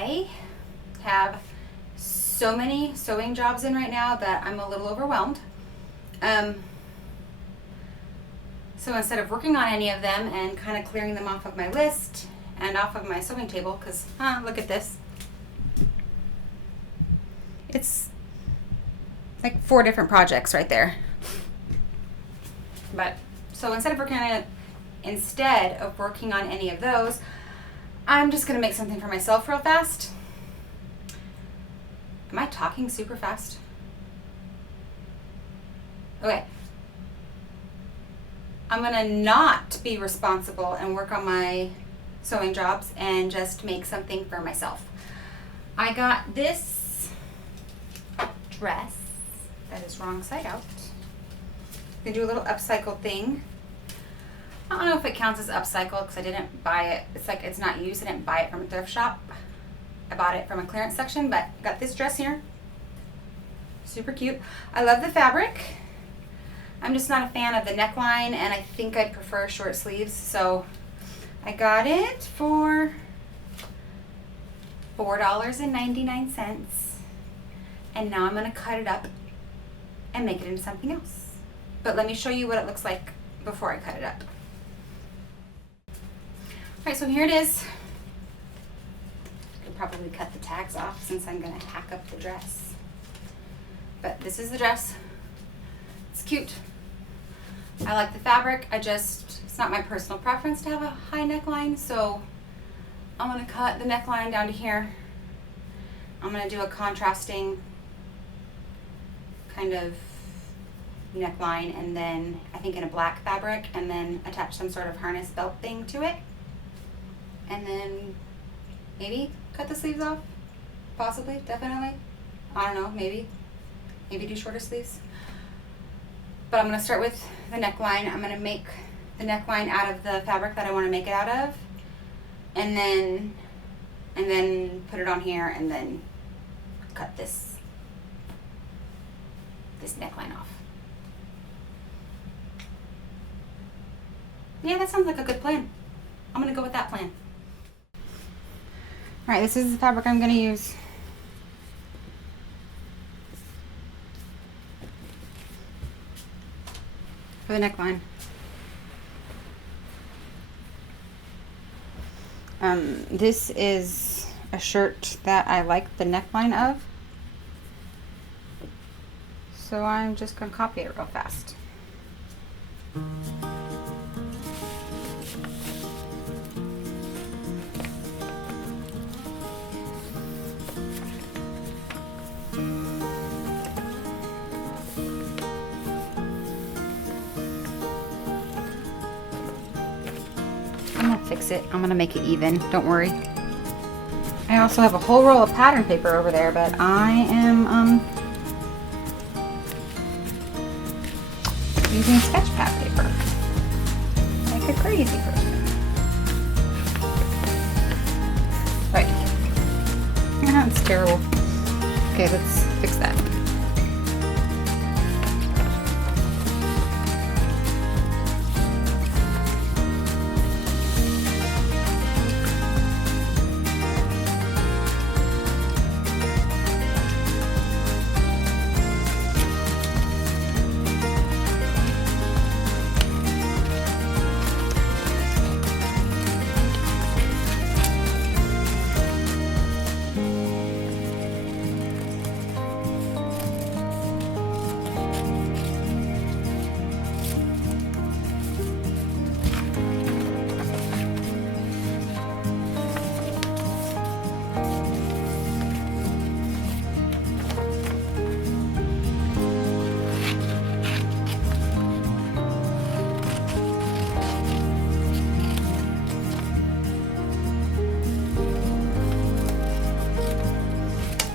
I have so many sewing jobs in right now that I'm a little overwhelmed. So instead of working on any of them and kind of clearing them off of my list and off of my sewing table, because look at this. It's like 4 different projects right there. But so instead of working on any of those, I'm just gonna make something for myself real fast. Am I talking super fast? Okay. I'm gonna not be responsible and work on my sewing jobs and just make something for myself. I got this dress that is wrong side out. I'm gonna do a little upcycle thing. I don't know if it counts as upcycle because I didn't buy it. It's like it's not used. I didn't buy it from a thrift shop. I bought it from a clearance section, but got this dress here. Super cute. I love the fabric. I'm just not a fan of the neckline, and I think I'd prefer short sleeves. So I got it for $4.99. And now I'm gonna cut it up and make it into something else. But let me show you what it looks like before I cut it up. All right, so here it is. I could probably cut the tags off since I'm gonna hack up the dress. But this is the dress. It's cute. I like the fabric. It's not my personal preference to have a high neckline, so I'm gonna cut the neckline down to here. I'm gonna do a contrasting kind of neckline, and then I think in a black fabric, and then attach some sort of harness belt thing to it. And then maybe cut the sleeves off. Possibly, definitely. I don't know, maybe do shorter sleeves. But I'm gonna start with the neckline. I'm gonna make the neckline out of the fabric that I wanna make it out of. And then put it on here, and then cut this neckline off. Yeah, that sounds like a good plan. I'm gonna go with that plan. All right, this is the fabric I'm gonna use. For the neckline. This is a shirt that I like the neckline of. So I'm just gonna copy it real fast. I'm gonna fix it. I'm gonna make it even. Don't worry. I also have a whole roll of pattern paper over there, but I am using sketch pad paper like a crazy person. Right. Yeah, it's terrible. Okay, let's fix that.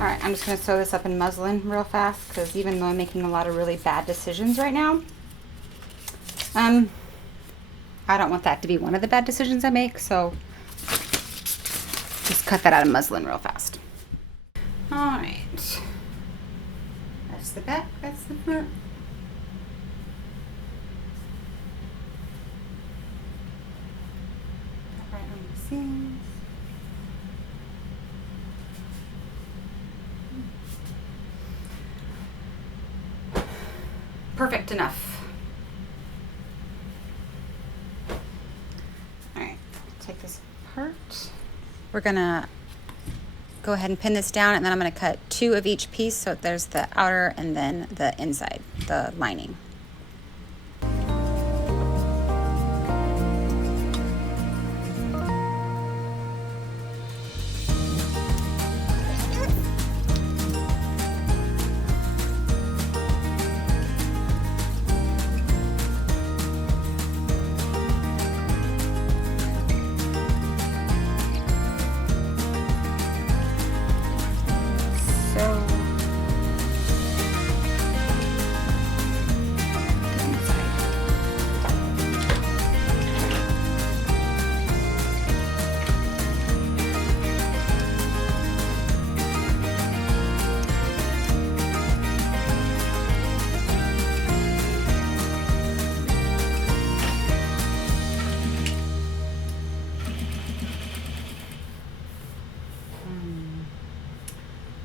Alright, I'm just going to sew this up in muslin real fast, because even though I'm making a lot of really bad decisions right now, I don't want that to be one of the bad decisions I make, so just cut that out of muslin real fast. Alright. That's the back, that's the front. Right on the seams. perfect enough. All right, take this apart. We're gonna go ahead and pin this down, and then I'm gonna cut 2 of each piece, so there's the outer and then the inside, the lining.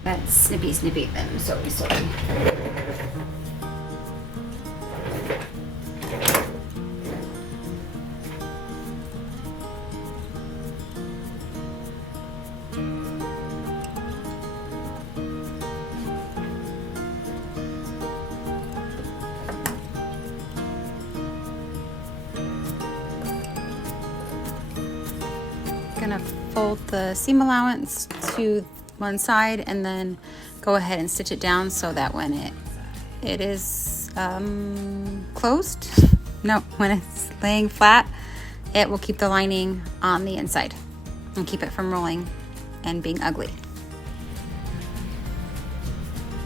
That's snippy them, sorry. Gonna fold the seam allowance to one side and then go ahead and stitch it down so that when it is closed, no, when it's laying flat, it will keep the lining on the inside and keep it from rolling and being ugly.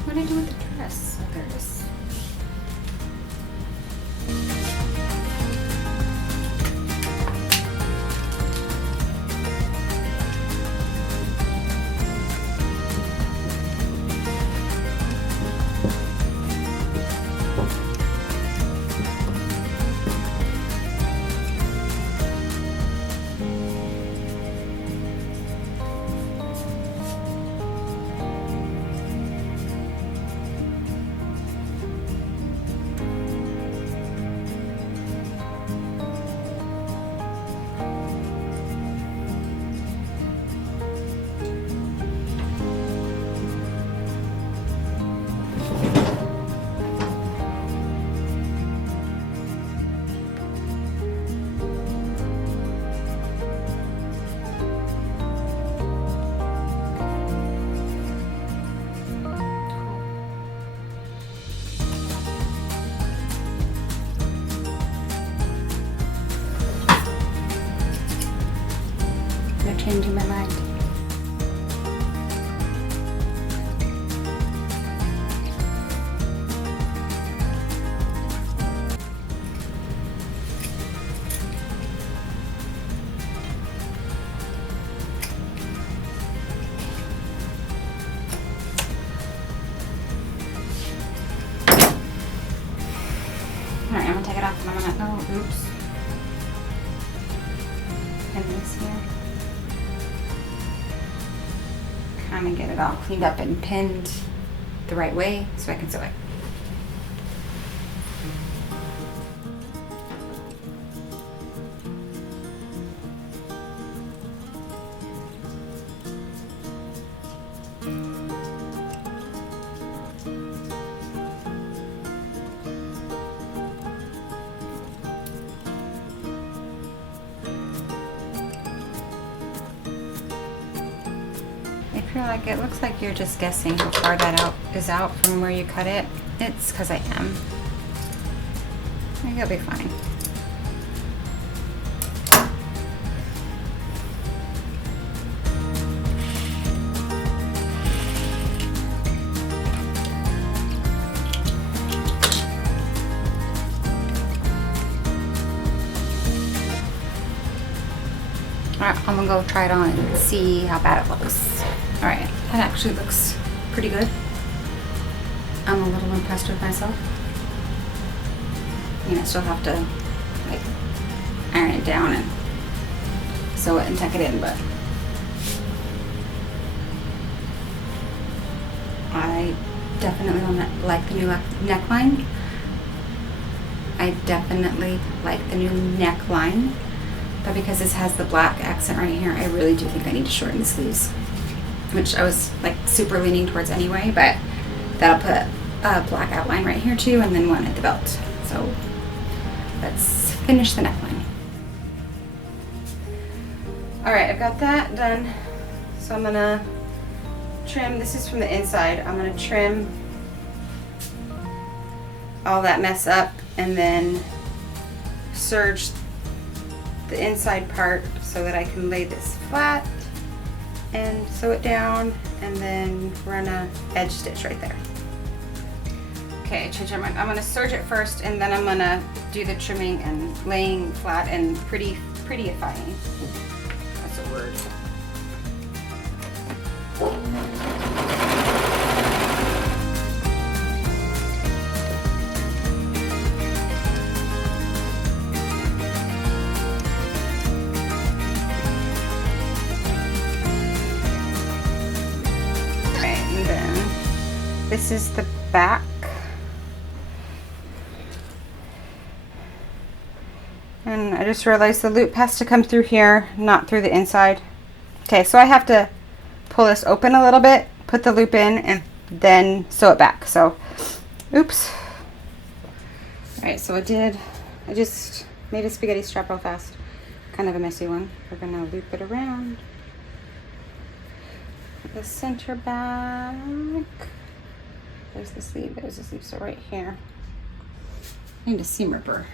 What did I do with the dress? Oh, there it is. Changing my mind. All right, I'm gonna take it off and I'm gonna, oh, oops. And this here. Kind of get it all cleaned up and pinned the right way so I can sew it. If you're like, it looks like you're just guessing how far that is out from where you cut it, it's because I am. I think it'll be fine. Alright, I'm gonna go try it on and see how bad it looks. Alright, that actually looks pretty good. I'm a little impressed with myself. I mean, I still have to like iron it down and sew it and tuck it in, but I definitely like the new neckline. I definitely like the new neckline, but because this has the black accent right here, I really do think I need to shorten the sleeves, which I was like super leaning towards anyway, but that'll put a black outline right here too, and then one at the belt. So let's finish the neckline. All right, I've got that done. So I'm gonna trim, this is from the inside. I'm gonna trim all that mess up and then serge the inside part so that I can lay this flat and sew it down and then run a edge stitch right there. Okay, change my mind. I'm gonna serge it first and then I'm gonna do the trimming and laying flat and prettyifying. That's a word. This is the back. And I just realized the loop has to come through here, not through the inside. Okay, so I have to pull this open a little bit, put the loop in, and then sew it back. So, oops. All right, so I just made a spaghetti strap real fast. Kind of a messy one. We're gonna loop it around. The center back. There's the sleeve, so right here. I need a seam ripper.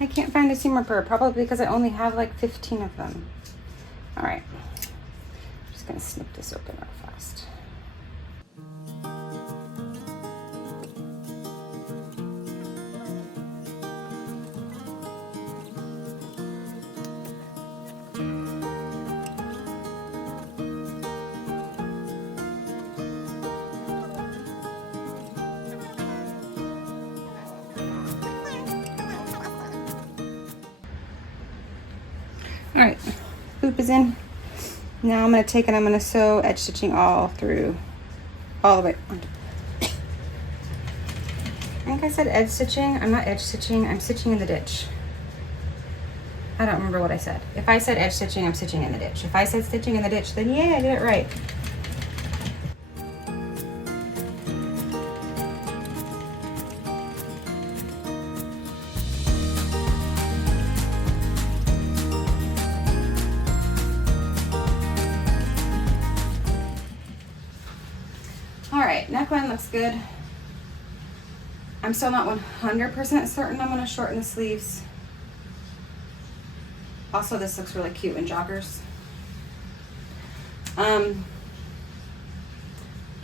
I can't find a seam ripper, probably because I only have like 15 of them. All right, I'm just gonna snip this open real fast. All right, loop is in. Now I'm going to take it, I'm going to sew edge stitching all the way. I think I said edge stitching. I'm not edge stitching, I'm stitching in the ditch. I don't remember what I said. If I said edge stitching, I'm stitching in the ditch. If I said stitching in the ditch, then yay, I did it right. Alright, neckline looks good. I'm still not 100% certain I'm going to shorten the sleeves. Also, this looks really cute in joggers. But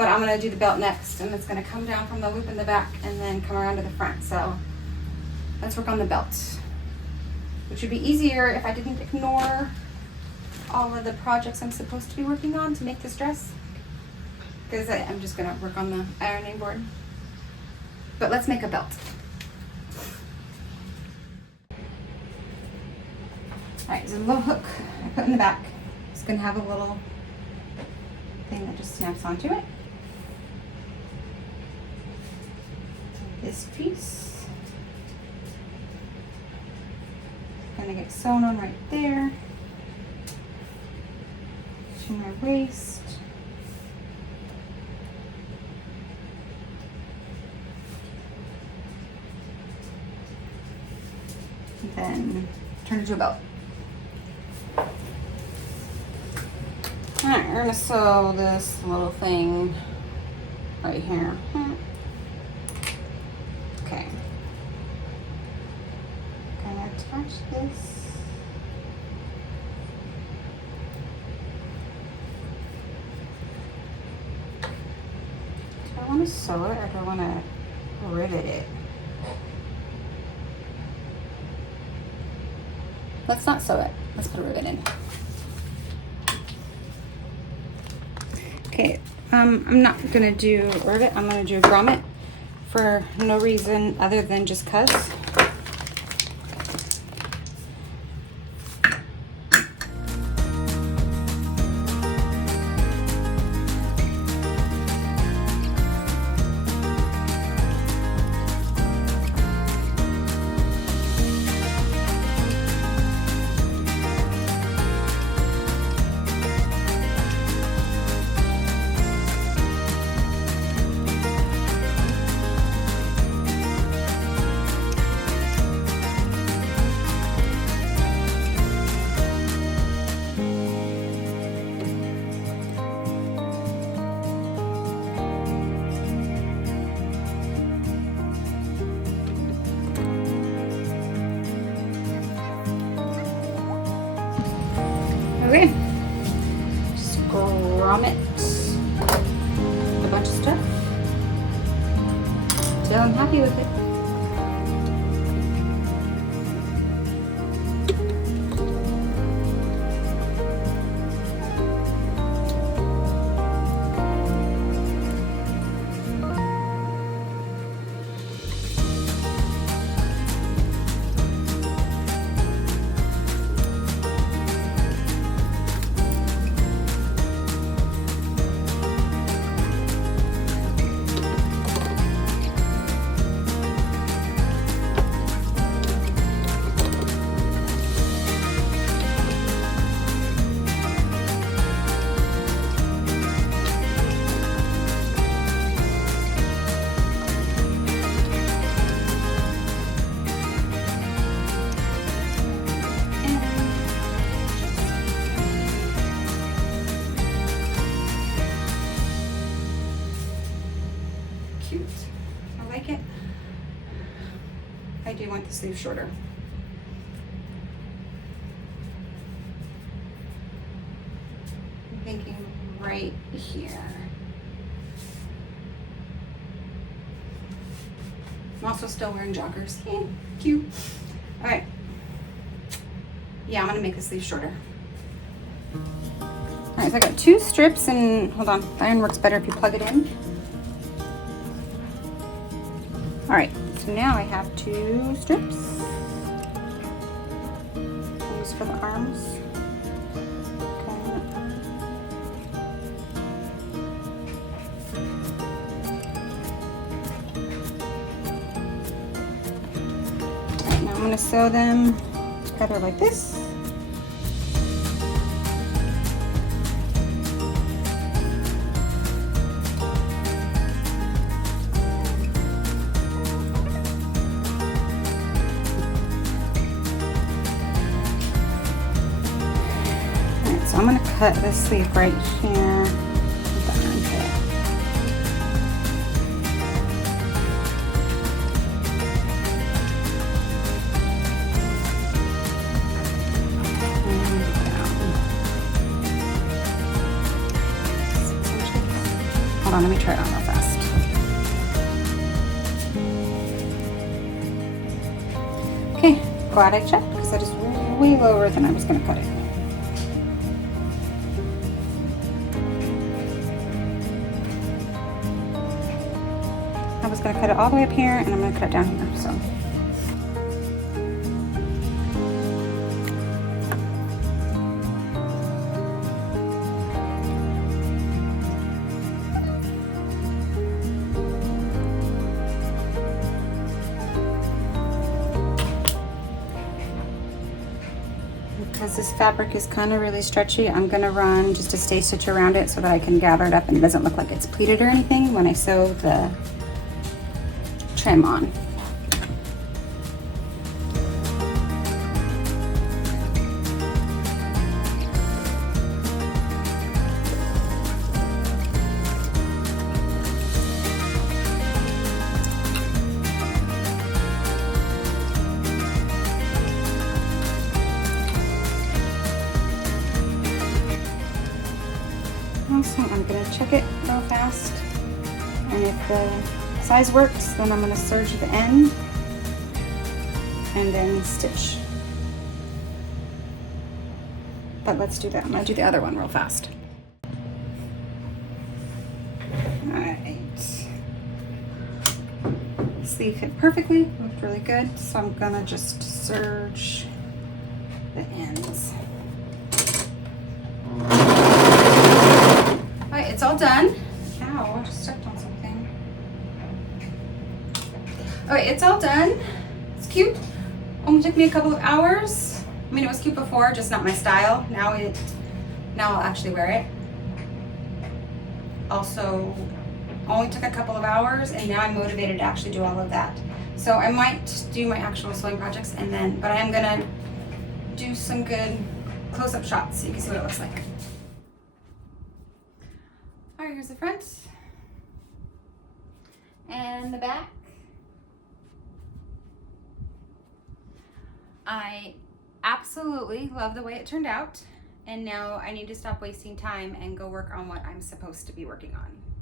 I'm going to do the belt next, and it's going to come down from the loop in the back and then come around to the front. So let's work on the belt, which would be easier if I didn't ignore all of the projects I'm supposed to be working on to make this dress. Because I'm just going to work on the ironing board. But let's make a belt. Alright, there's a little hook I put in the back. It's going to have a little thing that just snaps onto it. This piece is going to get sewn on right there to my waist. Then turn it to a belt. Alright, we're gonna sew this little thing right here. Okay. Gonna attach this. Do I want to sew it or do I want to rivet it? Let's not sew it. Let's put a rivet in. Okay, I'm not gonna do a rivet. I'm gonna do a grommet for no reason other than just 'cause. Okay, just grommet a bunch of stuff till I'm happy with it. Cute. I like it. I do want the sleeve shorter. I'm thinking right here. I'm also still wearing joggers. Cute. All right. Yeah, I'm gonna make the sleeve shorter. All right, so I got 2 strips, and hold on, iron works better if you plug it in. All right, so now I have 2 strips. These for the arms. Okay. All right, now I'm gonna sew them together like this. So I'm going to cut this sleeve right here with the armpit. And down. Hold on, let me try it on real fast. Okay, glad I checked because that is way lower than I was going to cut it. I was going to cut it all the way up here, and I'm going to cut it down here. So. Because this fabric is kind of really stretchy, I'm going to run just a stay stitch around it so that I can gather it up and it doesn't look like it's pleated or anything when I sew the trim on. Also, I'm going to check it real fast, and if the size works, then I'm going to serge the end and then stitch. But let's do that. I'm going to do the other one real fast. Alright. Sleeve fit perfectly, looked really good, so I'm going to just serge the ends. Alright, it's all done. Ow, I just stepped on something. Alright, it's all done. It's cute. Only took me a couple of hours. I mean, it was cute before, just not my style. Now I'll actually wear it. Also, only took a couple of hours, and now I'm motivated to actually do all of that. So I might do my actual sewing projects, and then, but I am gonna do some good close-up shots so you can see what it looks like. All right, here's the front and the back. I absolutely love the way it turned out. and now I need to stop wasting time and go work on what I'm supposed to be working on.